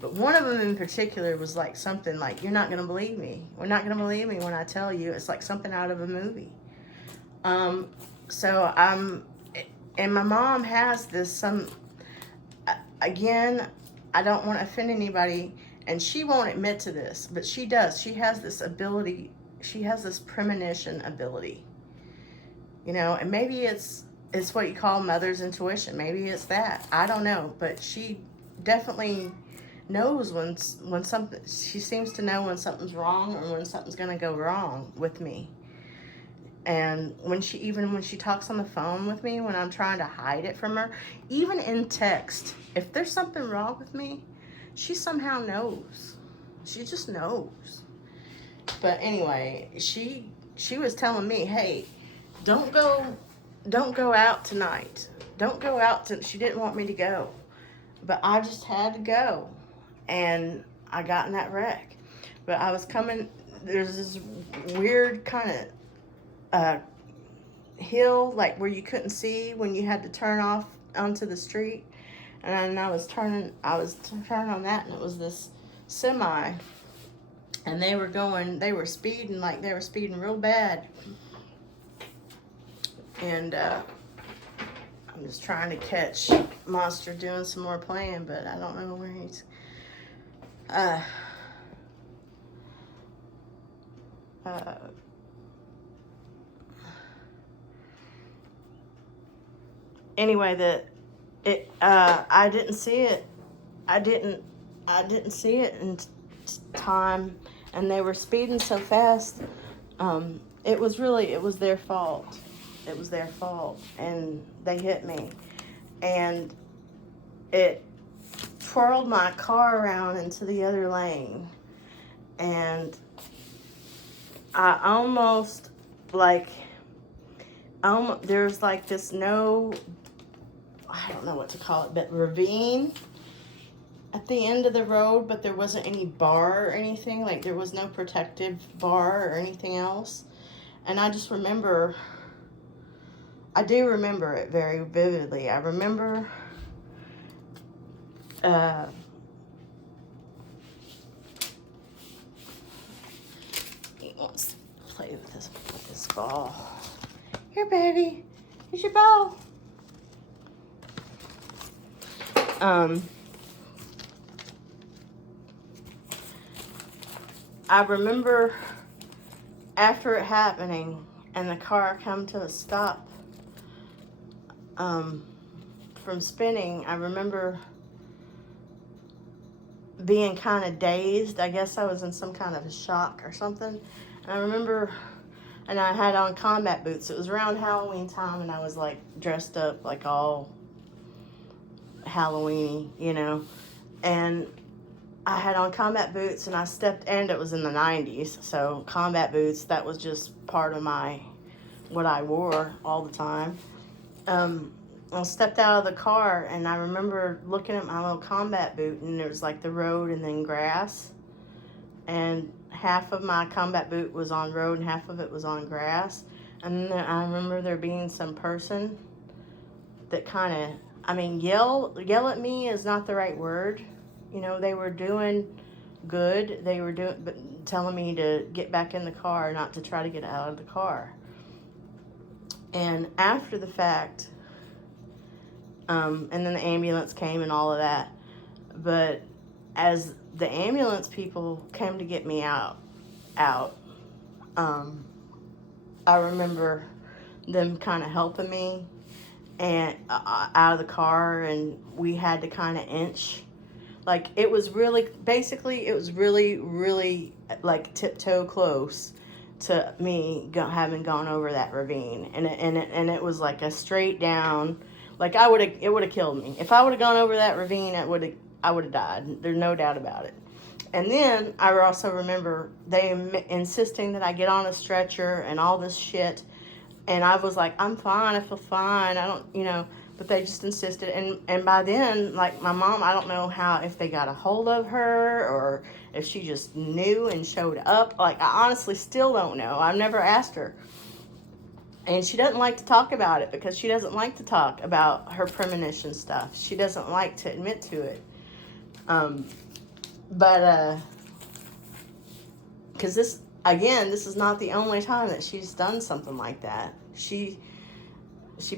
But one of them in particular was like something like, you're not going to believe me. We're not going to believe me when I tell you. It's like something out of a movie. So and my mom has this, again, I don't want to offend anybody, and she won't admit to this, but she does. She has this ability, she has this premonition ability, you know, and maybe it's what you call mother's intuition. Maybe it's that. I don't know, but she definitely knows when something, she seems to know when something's wrong or when something's going to go wrong with me. And when she talks on the phone with me, when I'm trying to hide it from her, even in text, if there's something wrong with me, she somehow knows. She just knows. But anyway, she was telling me, hey, don't go out tonight. Don't go out she didn't want me to go. But I just had to go. And I got in that wreck. But I was coming, there's this weird kind of hill, like where you couldn't see when you had to turn off onto the street, and I was turning on that, and it was this semi, and they were speeding, like they were speeding real bad, and I'm just trying to catch Monster doing some more playing, but I don't know where he's anyway, I didn't see it. I didn't see it in time, and they were speeding so fast. It was their fault. It was their fault, and they hit me, and it twirled my car around into the other lane, and I almost, like, there's like this I don't know what to call it, but ravine at the end of the road, but there wasn't any bar or anything, like there was no protective bar or anything else. And I just remember I do remember it very vividly. I remember he wants to play with this ball. Here, baby. Here's your ball. I remember after it happening and the car come to a stop from spinning, I remember being kind of dazed. I guess I was in some kind of a shock or something. And I remember, and I had on combat boots. It was around Halloween time, and I was like dressed up like all Halloween-y, you know. And I had on combat boots, and I stepped, and it was in the 90s, so combat boots, that was just part of what I wore all the time. I stepped out of the car, and I remember looking at my little combat boot, and there was like the road and then grass, and half of my combat boot was on road and half of it was on grass. And then I remember there being some person that kind of, I mean, yell at me is not the right word. You know, they were doing good. They were telling me to get back in the car, not to try to get out of the car. And after the fact, and then the ambulance came and all of that. But as the ambulance people came to get me out, I remember them kind of helping me and out of the car, and we had to kind of inch. Like, it was really, basically, it was really, really, like, tiptoe close to me having gone over that ravine. And it was like a straight down, like, it would have killed me. If I would have gone over that ravine, I would have died. There's no doubt about it. And then I also remember they insisting that I get on a stretcher and all this shit. And I was like, I'm fine, I feel fine, I don't, you know. But they just insisted, and by then, like, my mom, I don't know if they got a hold of her or if she just knew and showed up. Like, I honestly still don't know. I've never asked her. And she doesn't like to talk about it because she doesn't like to talk about her premonition stuff. She doesn't like to admit to it. Because this is not the only time that she's done something like that. She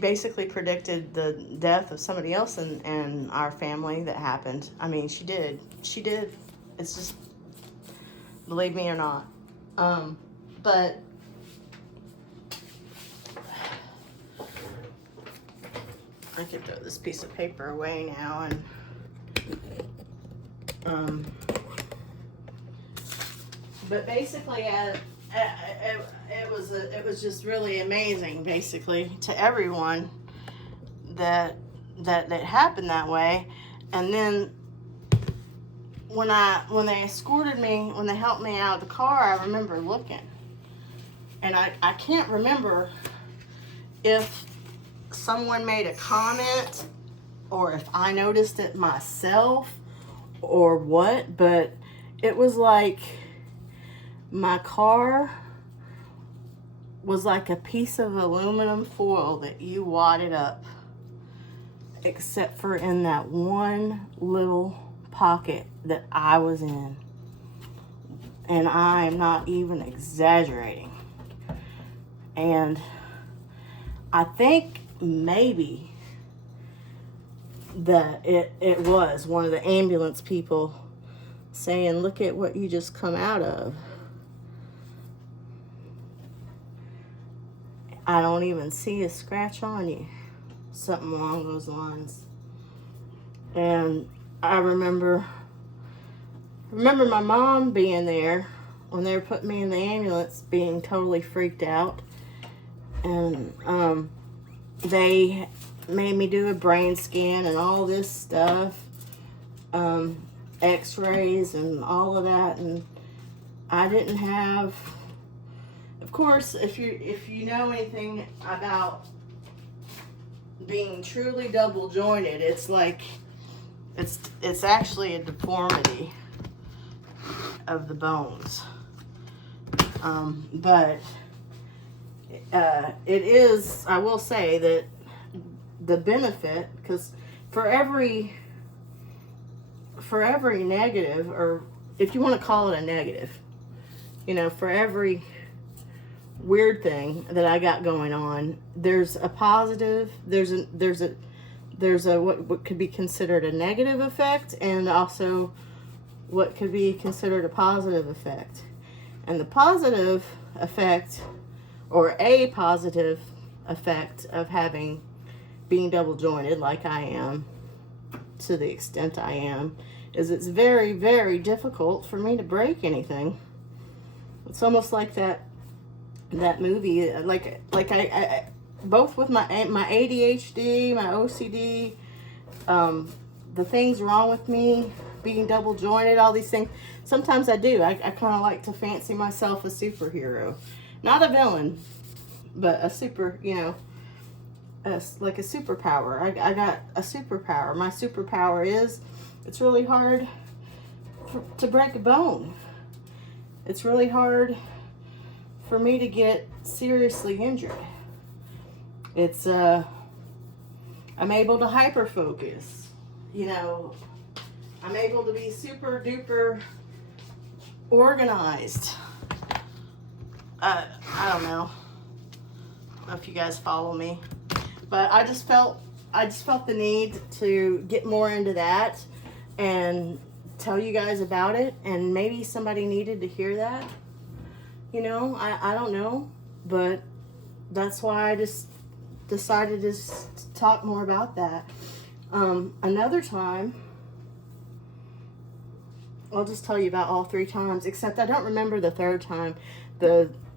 basically predicted the death of somebody else in our family that happened. I mean, she did. It's just, believe me or not. But I could throw this piece of paper away now, and but basically, it was just really amazing, basically, to everyone that happened that way. And then when they escorted me, when they helped me out of the car, I remember looking, and I can't remember if someone made a comment or if I noticed it myself or what, but it was like my car was like a piece of aluminum foil that you wadded up, except for in that one little pocket that I was in. And I'm not even exaggerating. And I think maybe that it was one of the ambulance people saying, look at what you just come out of. I don't even see a scratch on you. Something along those lines. And I remember my mom being there when they were putting me in the ambulance, being totally freaked out. And they made me do a brain scan and all this stuff, x-rays and all of that, and I didn't have, of course, if you know anything about being truly double jointed, it's like it's actually a deformity of the bones. But it is, I will say that the benefit, because for every negative, or if you want to call it a negative, you know, for every weird thing that I got going on, there's a positive, there's a what could be considered a negative effect, and also what could be considered a positive effect. And the positive effect, or a positive effect of being double jointed like I am, to the extent I am, is it's very, very difficult for me to break anything. It's almost like that movie, like I both with my ADHD, my OCD, the things wrong with me, being double jointed, all these things. Sometimes I do. I kind of like to fancy myself a superhero, not a villain, but a super, you know, like a superpower. I got a superpower. My superpower is, it's really hard to break a bone. It's really hard for me to get seriously injured. It's I'm able to hyper focus, you know. I'm able to be super duper organized. I don't know if you guys follow me, but I just felt the need to get more into that and tell you guys about it, and maybe somebody needed to hear that. You know, I don't know, but that's why I just decided to talk more about that. Another time, I'll just tell you about all 3 times, except I don't remember the 3rd time.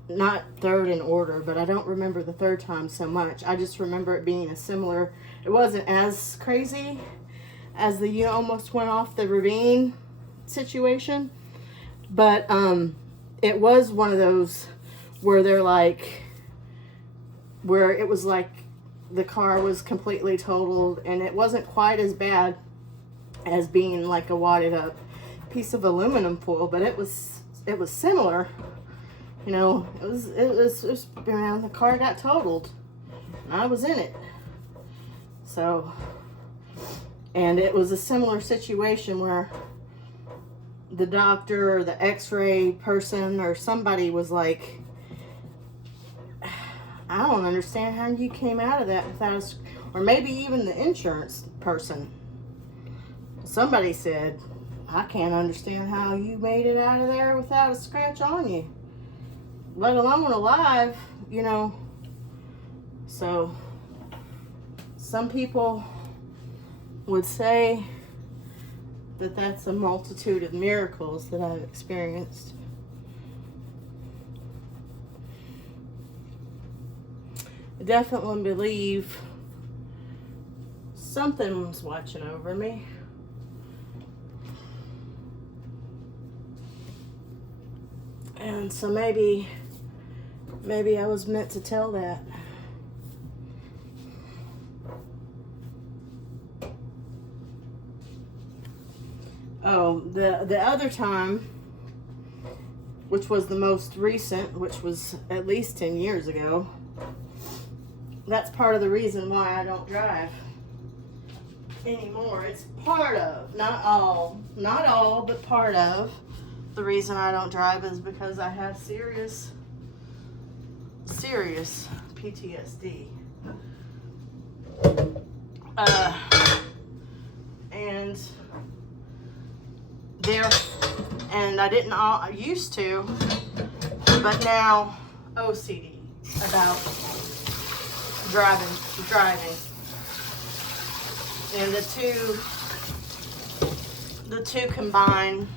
Not 3rd in order, but I don't remember the 3rd time so much. I just remember it being a similar, it wasn't as crazy as the you almost went off the ravine situation, but it was one of those where they're like, where it was like the car was completely totaled, and it wasn't quite as bad as being like a wadded up piece of aluminum foil, but it was similar. You know, it was you know, the car got totaled. I was in it. So, and it was a similar situation where the doctor or the x-ray person or somebody was like, I don't understand how you came out of that without a, or maybe even the insurance person. Somebody said, I can't understand how you made it out of there without a scratch on you, let alone alive, you know. So some people would say that that's a multitude of miracles that I've experienced. I definitely believe something's watching over me. And so maybe I was meant to tell that. Oh, the other time, which was the most recent, which was at least 10 years ago, that's part of the reason why I don't drive anymore. It's part of, not all, but part of the reason I don't drive is because I have serious PTSD. And I didn't used to, but now OCD about driving. And the two combine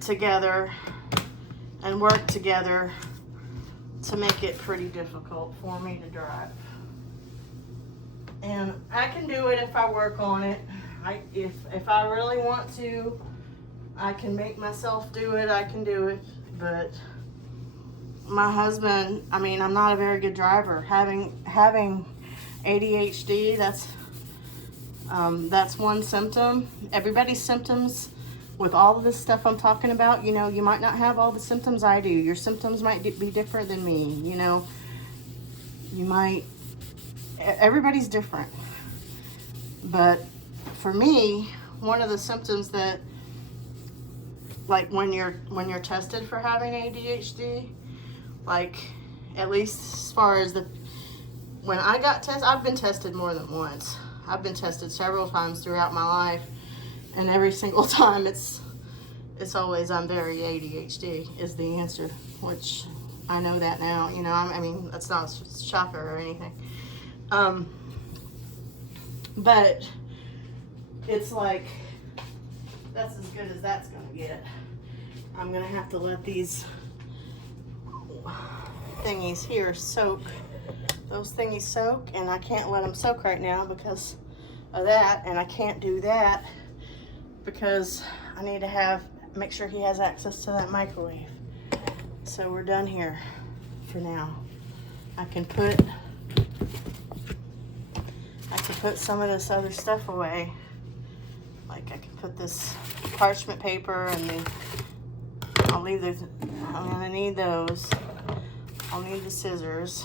together and work together to make it pretty difficult for me to drive. And I can do it if I work on it. If I really want to, I can make myself do it. I can do it. But my husband, I mean, I'm not a very good driver. Having ADHD, that's one symptom. Everybody's symptoms with all of this stuff I'm talking about, you know, you might not have all the symptoms I do. Your symptoms might be different than me, you know. You might, everybody's different. But for me, one of the symptoms that, like when you're tested for having ADHD, like at least as far as when I got tested, I've been tested more than once. I've been tested several times throughout my life, and every single time it's always I'm very ADHD is the answer, which I know that now, you know. I mean, that's not a shocker or anything. But it's like, that's as good as that's gonna get. I'm gonna have to let these thingies here soak. Those thingies soak, and I can't let them soak right now because of that, and I can't do that because I need to make sure he has access to that microwave. So we're done here for now. I can put some of this other stuff away. Like I can put this parchment paper and I'm gonna need those. I'll need the scissors.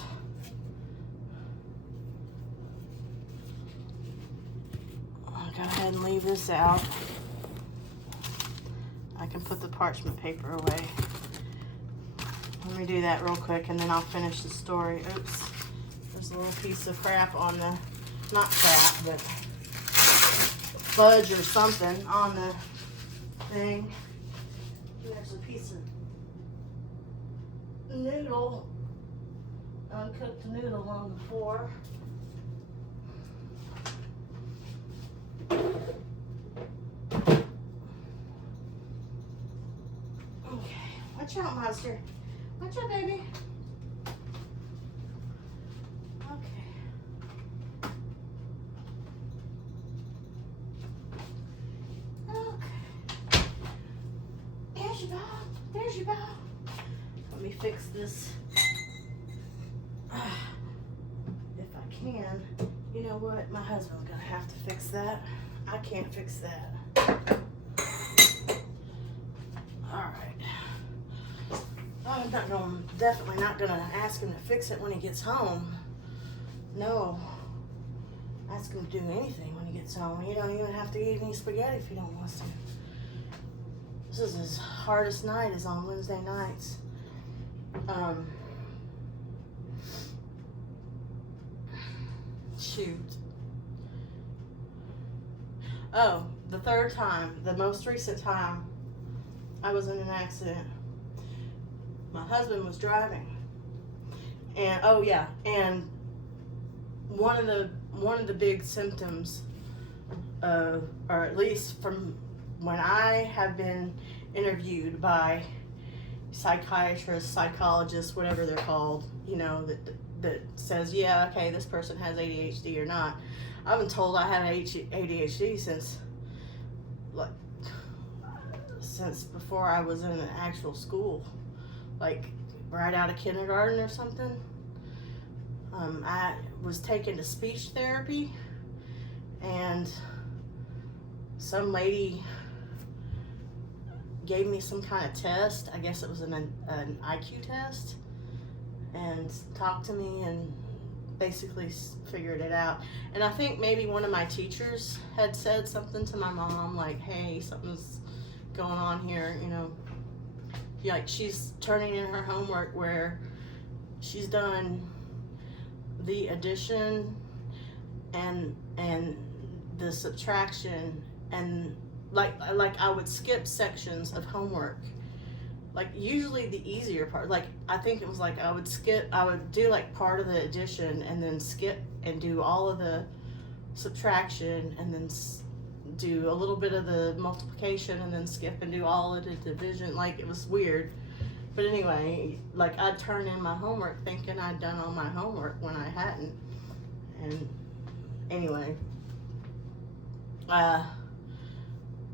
I'll go ahead and leave this out. I can put the parchment paper away. Let me do that real quick and then I'll finish the story. Oops, there's a little piece of crap on the, not crap, but fudge or something on the thing. There's a piece of noodle, uncooked noodle on the floor. Okay, watch out, monster. Watch out, baby. Okay. Okay. There's your ball. There's your ball. Let me fix this. If I can. You know what? My husband's gonna have to fix that. I can't fix that. Alright. I'm definitely not gonna ask him to fix it when he gets home. No. Ask him to do anything when he gets home. He don't even have to eat any spaghetti if he don't want to. This is his hardest night, is on Wednesday nights. Shoot. Oh, the third time, the most recent time I was in an accident. My husband was driving. And oh yeah, and one of the big symptoms or at least from when I have been interviewed by psychiatrists, psychologists, whatever they're called, you know, that says, yeah, okay, this person has ADHD or not. I've been told I have ADHD since before I was in an actual school, like right out of kindergarten or something. I was taken to speech therapy, and some lady gave me some kind of test. I guess it was an IQ test, and talked to me and basically figured it out. And I think maybe one of my teachers had said something to my mom, like, hey, something's going on here, you know. Like, she's turning in her homework where she's done the addition and the subtraction, and like I would skip sections of homework. Like, usually the easier part, like I think it was like I would do like part of the addition and then skip and do all of the subtraction and then do a little bit of the multiplication and then skip and do all of the division. Like, it was weird. But anyway, like, I'd turn in my homework thinking I'd done all my homework when I hadn't. And anyway,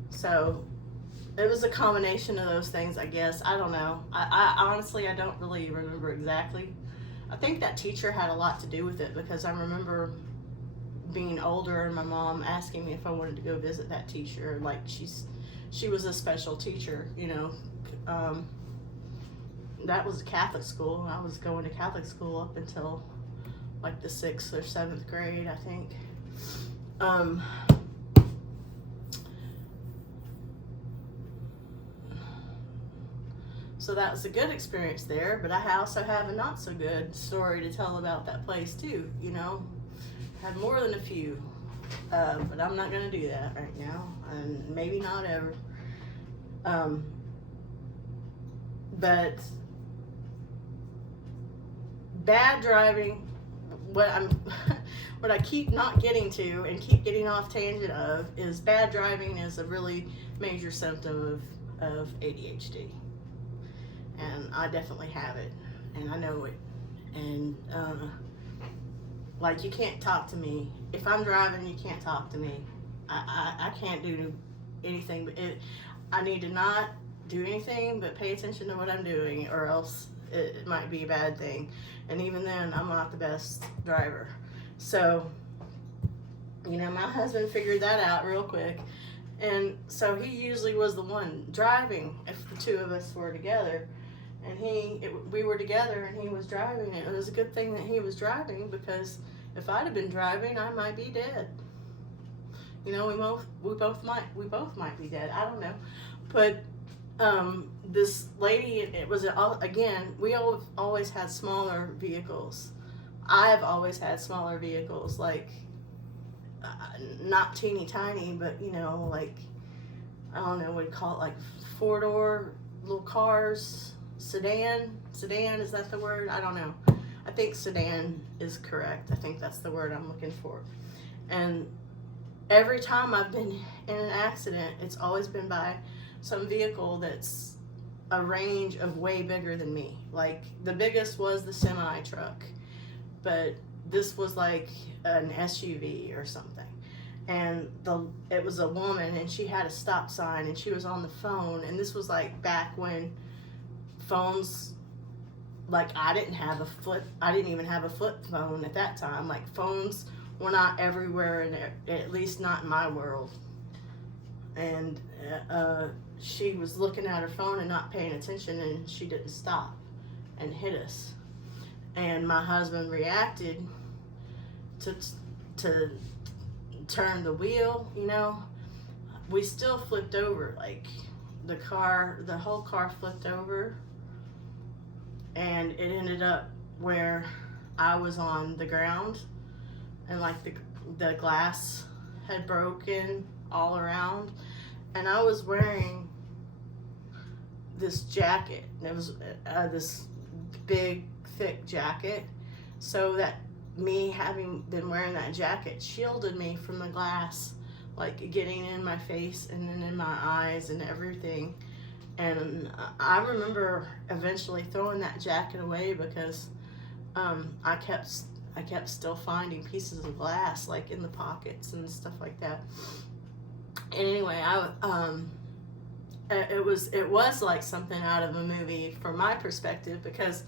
so it was a combination of those things, I guess. I don't know. I honestly, I don't really remember exactly. I think that teacher had a lot to do with it, because I remember being older and my mom asking me if I wanted to go visit that teacher. Like, she she was a special teacher, you know. That was a Catholic school. I was going to Catholic school up until like the 6th or 7th grade, I think. So that was a good experience there, but I also have a not so good story to tell about that place too, you know. Had more than a few, but I'm not gonna do that right now, and maybe not ever. But bad driving, what I keep not getting to and keep getting off tangent of is bad driving is a really major symptom of ADHD. And I definitely have it, and I know it. And like, you can't talk to me if I'm driving. You can't talk to me. I can't do anything but it. I need to not do anything but pay attention to what I'm doing, or else it might be a bad thing. And even then, I'm not the best driver. So, you know, my husband figured that out real quick. And so he usually was the one driving if the two of us were together. And we were together and he was driving. It was a good thing that he was driving, because if I'd have been driving, I might be dead. You know, we both might be dead. I don't know. But this lady, it was again, we always had smaller vehicles. I've always had smaller vehicles, like not teeny tiny, but you know, like, I don't know what you call it, like 4-door little cars. Sedan, is that the word? I don't know. I think sedan is correct. I think that's the word I'm looking for. And every time I've been in an accident, it's always been by some vehicle that's a range of way bigger than me. Like, the biggest was the semi truck, but this was like an SUV or something. And it was a woman, and she had a stop sign, and she was on the phone. And this was like back when phones, like, I didn't even have a flip phone at that time. Like, phones were not everywhere, and at least not in my world. And she was looking at her phone and not paying attention, and she didn't stop and hit us. And my husband reacted to turn the wheel, you know. We still flipped over, like, the whole car flipped over. And it ended up where I was on the ground, and like the glass had broken all around, and I was wearing this jacket. It was this big, thick jacket, so that me having been wearing that jacket shielded me from the glass, like getting in my face and then in my eyes and everything. And I remember eventually throwing that jacket away, because I kept still finding pieces of glass, like in the pockets and stuff like that. And anyway, it was like something out of a movie from my perspective, because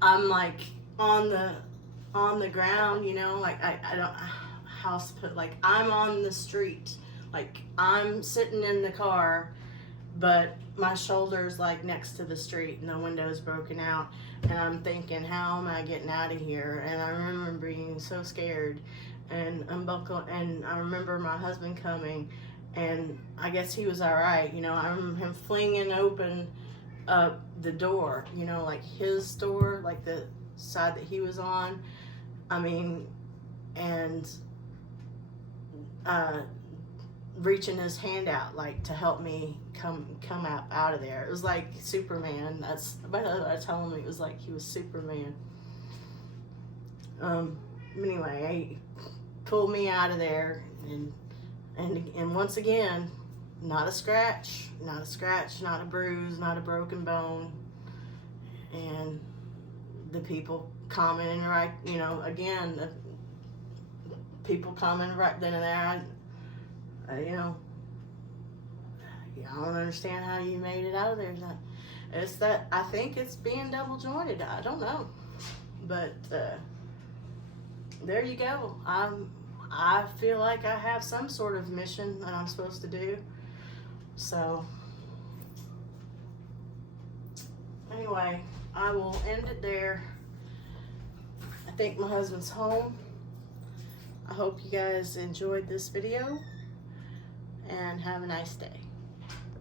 I'm like on the ground, you know, like I don't how to put, like, I'm on the street, like I'm sitting in the car, but my shoulder's like next to the street and the window's broken out, and I'm thinking, how am I getting out of here? And I remember being so scared and unbuckled, and I remember my husband coming, and I guess he was all right, you know. I remember him flinging open the door, you know, like his door, like the side that he was on, I mean, and reaching his hand out, like, to help me come out of there. It was like Superman. That's, but I tell him it was like he was Superman. Anyway, he pulled me out of there, and once again, not a scratch, not a bruise, not a broken bone. And the people commenting, right, you know, again, the people commenting right then and there, you know, I don't understand how you made it out of there. It's that, I think it's being double jointed. I don't know, but there you go. I feel like I have some sort of mission that I'm supposed to do. So anyway, I will end it there. I think my husband's home. I hope you guys enjoyed this video and have a nice day.